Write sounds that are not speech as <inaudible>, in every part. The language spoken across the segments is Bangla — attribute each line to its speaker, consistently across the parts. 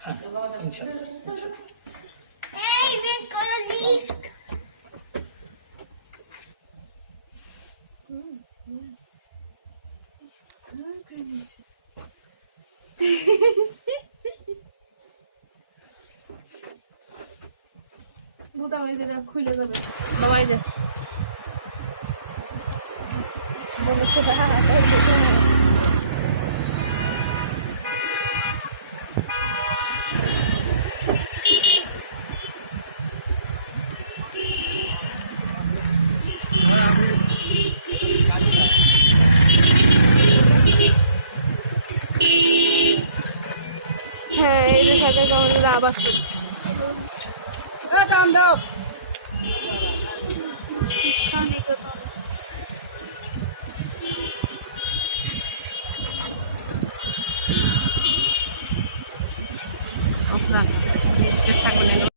Speaker 1: হ্যাঁ ইনশাল্লাহ ইনশাল্লাহ
Speaker 2: এই বের করো লিফট
Speaker 3: বোতাম এই যেটা খুলে যাবে হ্যাঁ এই যে
Speaker 4: আপনার চেষ্টা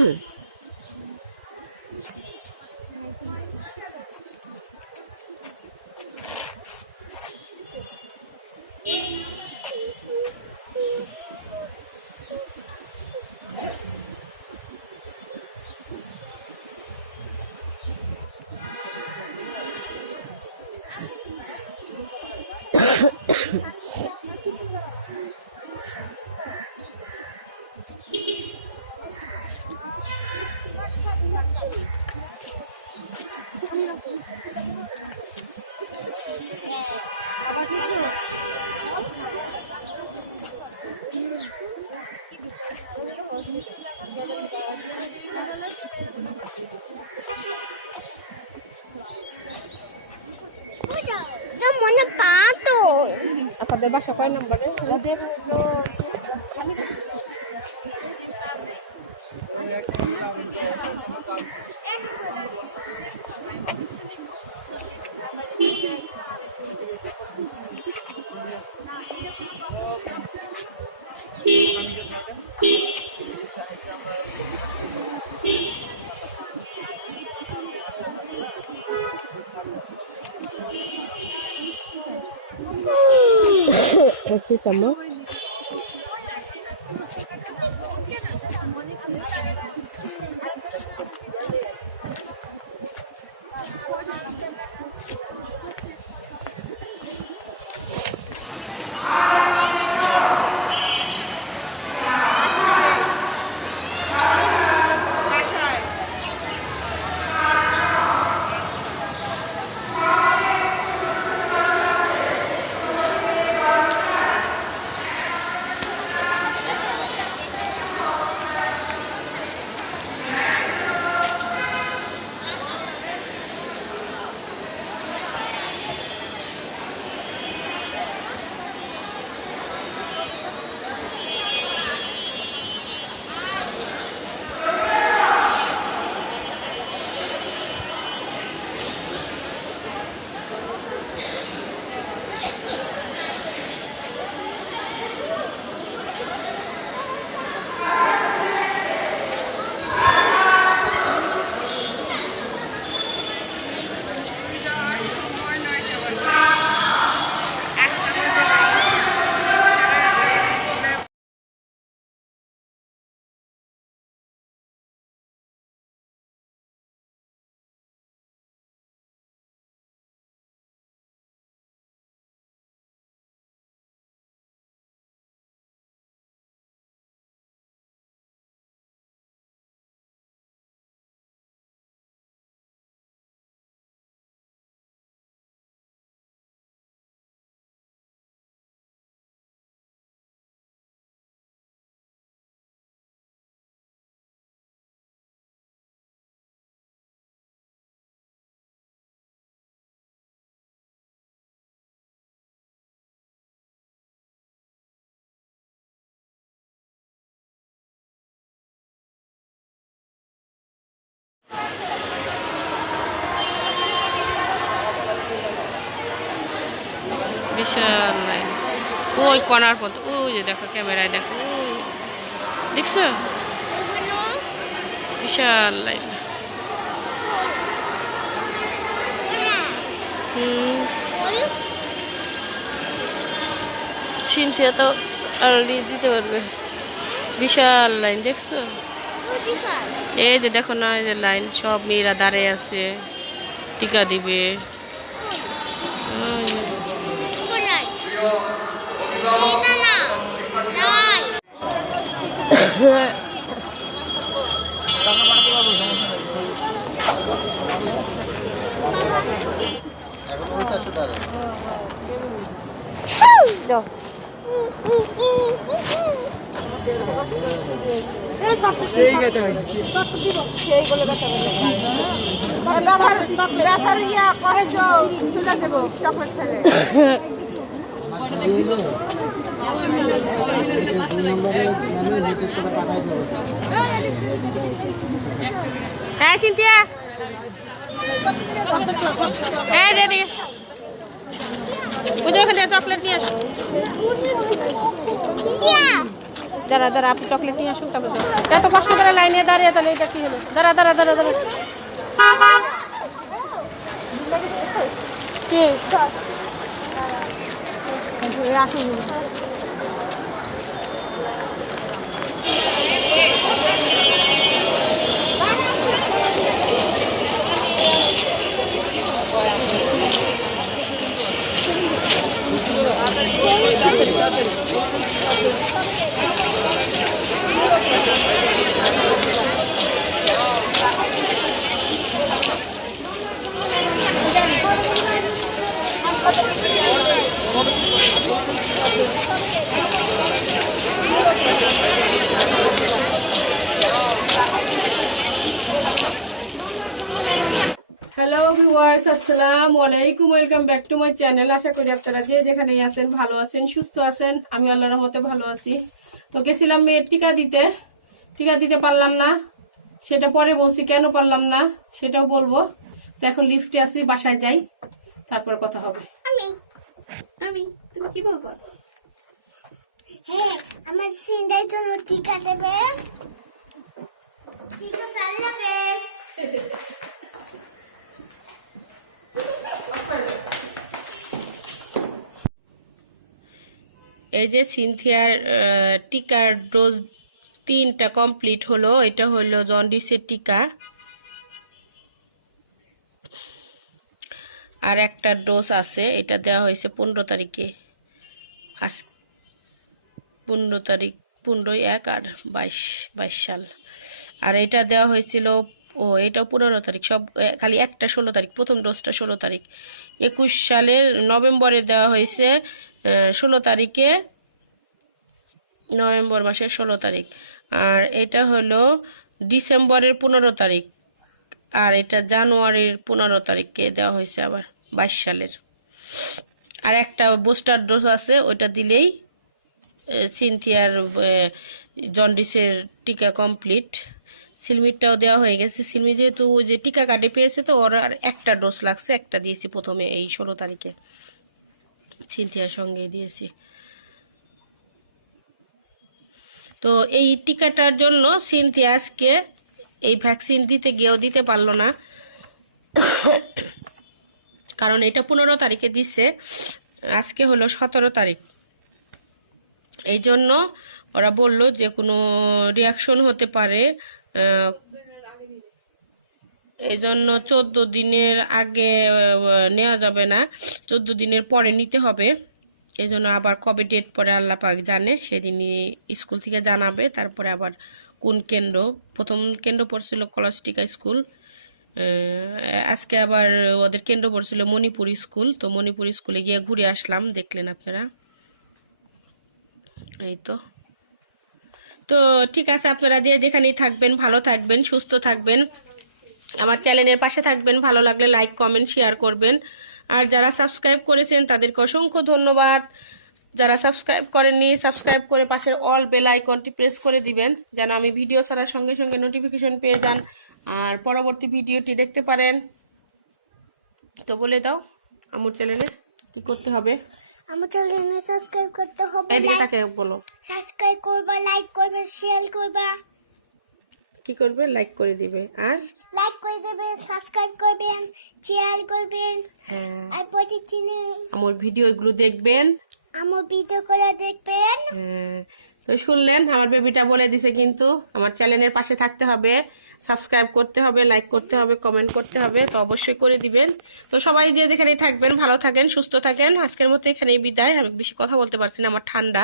Speaker 4: করলেন
Speaker 2: তো মনে পা তো
Speaker 4: আপনাদের বাসা কয় নম্বরে?
Speaker 2: হলো
Speaker 4: বিশাল লাইন ওই কনার পথ ওই যে দেখো ক্যামেরায় দেখো। দেখছ? বিশাল লাইন হুম। ছিনতে তো অলরেডি দিতে পারবে। বিশাল লাইন দেখছ? এই যে দেখো না, এই যে লাইন সব মেয়েরা দাঁড়িয়ে আছে। টিকা দিবে।
Speaker 2: এটা না নাই
Speaker 4: যাও হ্যাঁ সিনথিয়া হ্যাঁ দে দিকে ওই যে ওখান থেকে চকলেট নিয়ে আসো। দাঁড়া দাঁড়া, আপনি চকলেট নিয়ে আসুন, তারপরে। এত কষ্ট করে লাইনে দাঁড়িয়ে, তাহলে এটা কি হলো? দাঁড়া দাঁড়া দাঁড়া দাঁড়া। কে? Hello Thank you. ভিউয়ার্স আসসালামু আলাইকুম welcome back to my channel. আশা করি আপনারা যে যেখানে আছেন ভালো আছেন সুস্থ আছেন। আমি আল্লাহর রহমতে ভালো আছি। তো গেছিলাম মেয়ের টিকা দিতে। টিকা দিতে পারলাম না। সেটা পরে বলছি কেন পারলাম না? সেটাও বলব। তো এখন লিফটে আসি বাসায় যাই। তারপর কথা হবে।
Speaker 2: আমি
Speaker 4: আমি তুমি কি বলব
Speaker 2: হ্যাঁ আমার সিন্দাই জন্য টিকা দেবে। টিকা চালাবে <laughs>
Speaker 4: এই যে সিনথিয়ার টিকার ডোজ তিনটা কমপ্লিট হলো। এটা হলো জন্ডিসের টিকা। আর একটা ডোজ আছে, এটা দেওয়া হয়েছে পনেরো তারিখে। আজ পনেরো তারিখ, পনেরোই এক আর বাইশ বাইশ সাল। আর এটা দেওয়া হয়েছিল ও এটাও পনেরো তারিখ, সব খালি একটা ষোলো তারিখ, প্রথম ডোজটা ষোলো তারিখ। একুশ সালের নভেম্বরে দেওয়া হয়েছে ষোলো তারিখে, নভেম্বর মাসের ষোলো তারিখ। আর এটা হলো ডিসেম্বরের পনেরো তারিখ, আর এটা জানুয়ারির পনেরো তারিখে দেওয়া হয়েছে আবার, বাইশ সালের। আর একটা বুস্টার ডোজ আছে, ওইটা দিলেই সিনথিয়ার জন্ডিসের টিকা কমপ্লিট। সিলমিটটাও দেওয়া হয়ে গেছে। সিলমি যেহেতু যে টিকা কার্ডে পেয়েছে, তো ওর আর একটা ডোজ লাগছে, একটা দিয়েছি প্রথমে এই ষোলো তারিখে। সিনথিয়ার সঙ্গে দিয়েছি। তো এই টিকাটার জন্য সিনথিয়া আজকে এই ভ্যাকসিন দিতে গিয়েও দিতে পারল না। কারণ এটা পনেরো তারিখে দিচ্ছে আজকে হলো সতেরো তারিখ। এই জন্য ওরা বলল যে কোনো রিয়াকশন হতে পারে এই জন্য চোদ্দ দিনের আগে নেওয়া যাবে না। চোদ্দ দিনের পরে নিতে হবে। এই জন্য আবার কবে ডেট পরে আল্লাহ পাক জানে, সেদিনই স্কুল থেকে জানাবে। তারপরে আবার কোন কেন্দ্র। প্রথম কেন্দ্র পড়ছিল কলাস্টিকা স্কুল। আজকে আবার ওদের কেন্দ্র পড়ছিল মণিপুর স্কুল। তো মণিপুর স্কুলে গিয়ে ঘুরে আসলাম, দেখলেন আপনারা? এই তো। তো ঠিক আছে আপনারা যে যেখানেই থাকবেন, ভালো থাকবেন, সুস্থ থাকবেন। আমার চ্যানেলের পাশে থাকবেন, ভালো লাগলে লাইক, কমেন্ট, শেয়ার করবেন। আর যারা সাবস্ক্রাইব করেছেন, তাদেরকে অসংখ্য ধন্যবাদ। যারা সাবস্ক্রাইব করেননি, সাবস্ক্রাইব করে পাশের অল বেল আইকনটি প্রেস করে দিবেন, যেন আমি ভিডিও ছাড়ার সঙ্গে সঙ্গে নোটিফিকেশন পেয়ে যান। আর পরবর্তী ভিডিওটি দেখতে পারেন। তো বলে দাও, আমার চ্যানেলে কি করতে হবে?
Speaker 2: আমার চ্যানেলে সাবস্ক্রাইব করতে হবে
Speaker 4: এদিকে তাকে বলো।
Speaker 2: সাবস্ক্রাইব করবে লাইক করবে শেয়ার করবে।
Speaker 4: কি করবে? লাইক করে দিবে। আর?
Speaker 2: লাইক করে দেবেন সাবস্ক্রাইব করবেন শেয়ার করবেন।
Speaker 4: হ্যাঁ।
Speaker 2: আর চিনি
Speaker 4: আমার ভিডিও এগুলো দেখবেন।
Speaker 2: আমার ভিডিও করে দেখবেন।
Speaker 4: হ্যাঁ, তো শুনলেন, আমার বেবিটা বলে দিছে কিন্তু আমার চ্যানেলের পাশে থাকতে হবে, সাবস্ক্রাইব করতে হবে, লাইক করতে হবে, কমেন্ট করতে হবে, তো অবশ্যই করে দিবেন। তো সবাই যে যেখানেই থাকবেন, ভালো থাকেন, সুস্থ থাকেন। আজকের মতো এখানেই বিদায়। আমি বেশি কথা বলতে পারছি না, আমার ঠান্ডা।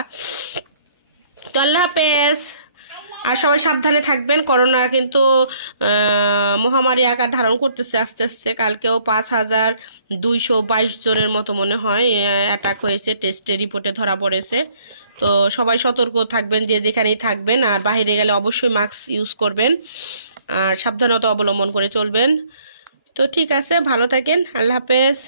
Speaker 4: তো আল্লাহ হাফেজ। আর সবাই সাবধানে থাকবেন, করোনা কিন্তু মহামারী আকার ধারণ করতেছে আস্তে আস্তে। কালকেও পাঁচ হাজার দুইশো বাইশ জনের মতো মনে হয় অ্যাটাক হয়েছে টেস্টে রিপোর্টে ধরা পড়েছে। তো সবাই সতর্ক থাকবেন, যে যেখানেই থাকবেন, আর বাইরে গেলে অবশ্যই মাস্ক ইউজ করবেন, আর সাবধানতা অবলম্বন করে চলবেন। তো ঠিক আছে, ভালো থাকেন, আল্লাহ হাফেজ।